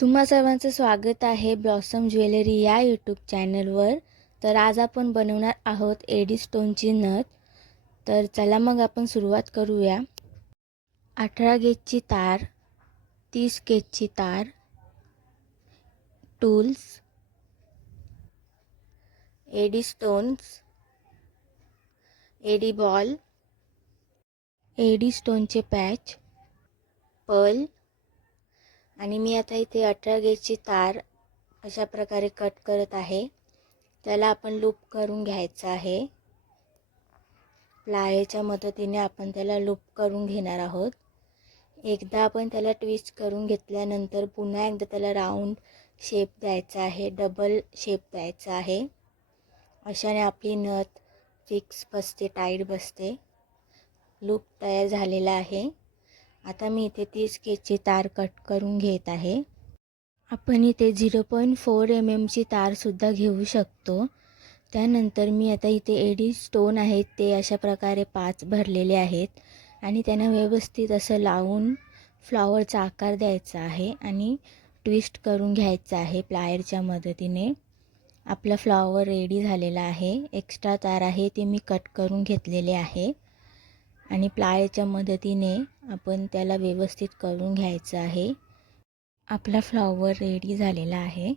तुम्हा सर्वांचं स्वागत आहे ब्लॉसम ज्वेलरी या यूट्यूब चॅनलवर. तर आज आपण बनवणार आहोत एडी स्टोनची नथ. तर चला मग आपण सुरुवात करूया. 18 गेजची तार, 30 गेजची तार, tools, AD stones, AD ball, AD स्टोनचे पॅच, पर्ल आणि मी आता इथे 18 गेजची तार अशा प्रकारे कट करत आहे. त्याला आपण लूप करून घ्यायचं आहे. प्लायच्या मदतीने आपण त्याला लूप करून घेणार आहोत. एकदा आपण त्याला ट्विस्ट करून घेतल्यानंतर पुन्हा एकदा त्याला राऊंड शेप द्यायचा आहे, डबल शेप द्यायचा आहे. अशाने आपली नथ फिक्स बसते, टाईट बसते. लूप तयार झालेला आहे. आता मी इथे 30 गेजची तार कट करून घेत आहे. आपण इथे 0.4 mm ची तारसुद्धा घेऊ शकतो. त्यानंतर मी आता इथे एडी स्टोन आहेत ते अशा प्रकारे 5 भरलेले आहेत आणि त्यांना व्यवस्थित असं लावून फ्लॉवरचा आकार द्यायचा आहे आणि ट्विस्ट करून घ्यायचा आहे प्लायरच्या मदतीने. आपला फ्लॉवर रेडी झालेला आहे. एक्स्ट्रा तार आहे ते मी कट करून घेतलेले आहे आणि प्लायरच्या मदतीने आपण त्याला व्यवस्थित करून घ्यायचं आहे. आपला फ्लॉवर रेडी झालेला आहे.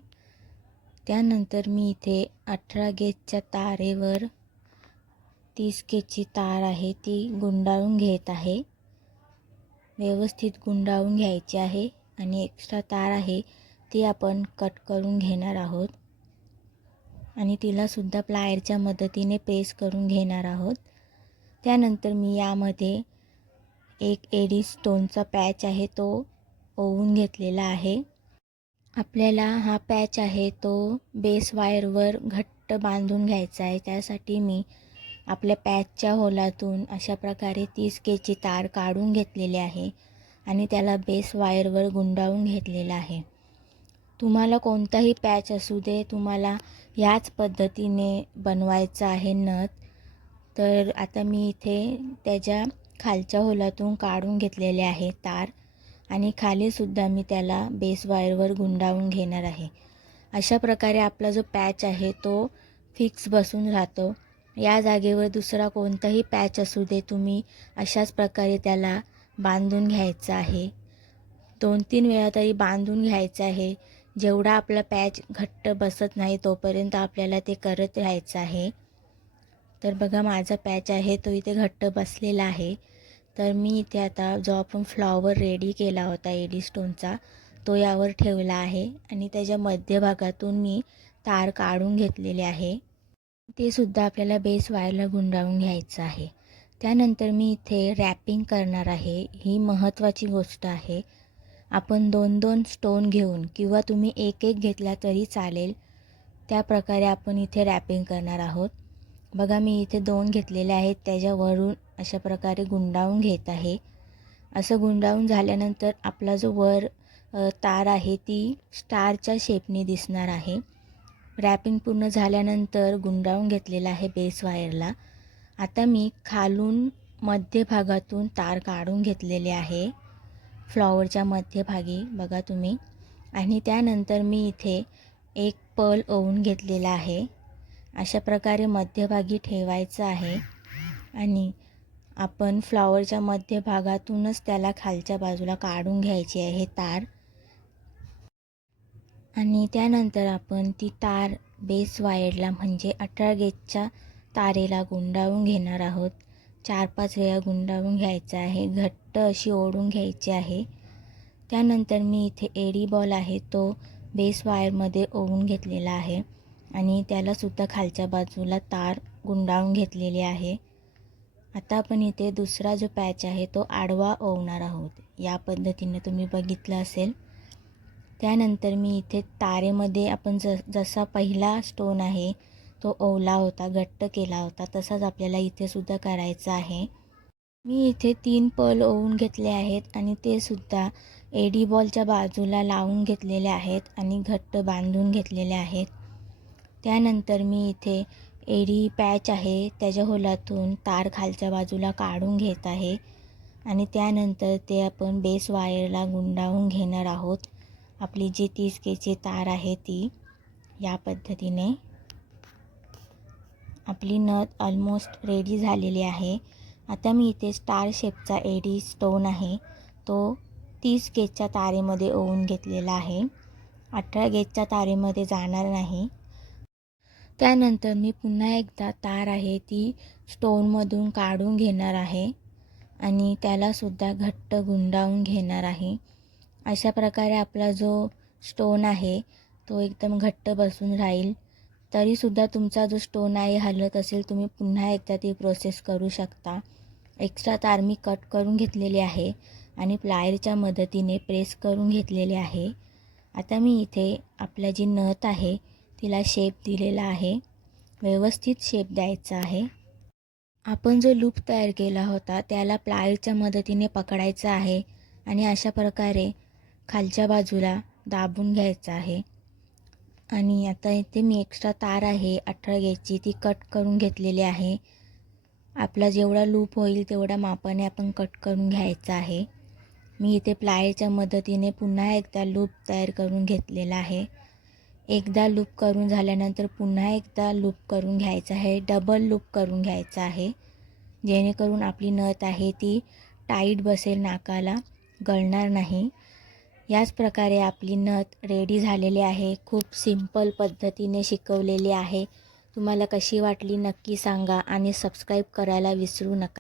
त्यानंतर मी इथे 18 गेजच्या तारेवर 30 गेजची तार आहे ती गुंडाळून घेत आहे. व्यवस्थित गुंडाळून घ्यायची आहे आणि एक्स्ट्रा तार आहे ती आपण कट करून घेणार आहोत आणि तिलासुद्धा प्लायरच्या मदतीने पेस्ट करून घेणार आहोत. त्यानंतर मी यामध्ये एक एडी स्टोनचा पॅच आहे तो ओवून घेतलेला आहे. आपल्याला हा पॅच आहे तो बेस वायरवर घट्ट बांधून घ्यायचा आहे. त्यासाठी मी आपल्या पॅचच्या होलातून अशा प्रकारे 30 गेजची तार काढून घेतलेली आहे आणि त्याला बेस वायरवर गुंडाळून घेतलेला आहे. तुम्हाला कोणताही पॅच असू दे, तुम्हाला याच पद्धतीने बनवायचं आहे नथ. तर आता मी इथे त्याच्या खालच्या होलातून काढून घेतलेले आहे तार आणि खालीसुद्धा मी त्याला बेस वायरवर गुंडाळून घेणार आहे. अशा प्रकारे आपला जो पॅच आहे तो फिक्स बसून राहतो. या जागेवर दुसरा कोणताही पॅच असू दे, तुम्ही अशाच प्रकारे त्याला बांधून घ्यायचं आहे. 2-3 वेळा तरी बांधून घ्यायचं आहे. जेवढा आपला पॅच घट्ट बसत नाही तोपर्यंत आपल्याला ते करत राहायचं आहे. तर बघा माझा पॅच आहे तो इथे घट्ट बसलेला आहे. तर मी इथे आता जो आपण फ्लॉवर रेडी केला होता एडी स्टोनचा तो यावर ठेवला आहे आणि त्याच्या मध्यभागातून मी तार काढून घेतलेले आहे. ते सुद्धा आपल्याला बेस वायरला गुंडाळून घ्यायचं आहे. त्यानंतर मी इथे रॅपिंग करणार आहे. ही महत्त्वाची गोष्ट आहे. आपण 2-2 स्टोन घेऊन किंवा तुम्ही एक घेतला तरी चालेल, त्या प्रकारे आपण इथे रॅपिंग करणार आहोत. बघा मी इथे 2 घेतलेले आहेत, त्याच्यावरून अशा प्रकारे गुंडाळून घेत आहे. असं गुंडाळून झाल्यानंतर आपला जो वर तार आहे ती स्टारच्या शेपने दिसणार आहे. रॅपिंग पूर्ण झाल्यानंतर गुंडाळून घेतलेला आहे बेस वायरला. आता मी खालून मध्यभागातून तार काढून घेतलेले आहे, फ्लॉवरच्या मध्यभागी बघा तुम्ही. आणि त्यानंतर मी इथे एक पर्ल ओवून घेतलेला आहे. अशा प्रकारे मध्यभागी ठेवायचं आहे आणि आपण फ्लॉवरच्या मध्यभागातूनच त्याला खालच्या बाजूला काढून घ्यायची आहे तार. आणि त्यानंतर आपण ती तार बेस वायरला म्हणजे 18 गेजच्या तारेला गुंडाळून घेणार आहोत. 4-5 वेळा गुंडाळून घ्यायचं आहे, घट्ट अशी ओढून घ्यायची आहे. त्यानंतर मी इथे एडी बॉल आहे तो बेस वायरमध्ये ओवून घेतलेला आहे आणि त्यालासुद्धा खालच्या बाजूला तार गुंडाळून घेतलेली आहे. आता आपण इथे दुसरा जो पॅच आहे तो आडवा ओवणार आहोत. या पद्धतीने तुम्ही बघितलं असेल. त्यानंतर मी इथे तारेमध्ये आपण जसा पहिला स्टोन आहे तो ओवला होता, घट्ट केला होता, तसाच आपल्याला इथे सुद्धा करायचं आहे. मी इथे 3 पर्ल ओवून घेतले आहेत आणि ते सुद्धा एडी बॉलच्या बाजूला लावून घेतलेले आहेत आणि घट्ट बांधून घेतलेले आहेत. त्यानंतर मी इथे एडी पॅच आहे त्याच्या होलातून तार खालच्या बाजूला काढून घेत आहे आणि त्यानंतर ते आपण बेस वायरला गुंडाळून घेणार आहोत. आपली जी 30Kची तार आहे ती या पद्धतीने आपली नथ ऑलमोस्ट रेडी झालेली आहे. आता मी इथे स्टार शेपचा एडी स्टोन आहे तो 30Kच्या तारेमध्ये ओवून घेतलेला आहे. 18Kच्या तारेमध्ये जाणार नाही. त्यानंतर मी पुन्हा एकदा तार आहे ती स्टोनमधून काढून घेणार आहे आणि त्यालासुद्धा घट्ट गुंडाळून घेणार आहे. अशा प्रकारे आपला जो स्टोन आहे तो एकदम घट्ट बसून राहील. तरीसुद्धा तुमचा जो स्टोन आहे हलत असेल तुम्ही पुन्हा एकदा ती प्रोसेस करू शकता. एक्स्ट्रा तार मी कट करून घेतलेली आहे आणि प्लायरच्या मदतीने प्रेस करून घेतलेले आहे. आता मी इथे आपल्या जी नथ आहे तिला शेप दिलेला आहे. व्यवस्थित शेप द्यायचा आहे. आपण जो लूप तयार केला होता त्याला प्लायरच्या मदतीने पकडायचा आहे आणि अशा प्रकारे खालच्या बाजूला दाबून घ्यायचं आहे. आणि आता इथे मी एक्स्ट्रा तार आहे 18Kची ती कट करून घेतलेली आहे. आपला जेवढा लूप होईल तेवढ्या मापाने आपण कट करून घ्यायचा आहे. मी इथे प्लायरच्या मदतीने पुन्हा एकदा लूप तयार करून घेतलेला आहे. एकदा लूप करून झाल्यानंतर पुन्हा एकदा लूप करून घ्यायचा आहे. डबल लूप करून घ्यायचा आहे जेणेकरून आपली नथ आहे ती टाईट बसेल, नाकाला गळणार नाही. याच प्रकारे आपली नथ रेडी झालेली आहे. खूप सिंपल पद्धतीने शिकवलेली आहे. तुम्हाला कशी वाटली नक्की सांगा आणि सबस्क्राईब करायला विसरू नका.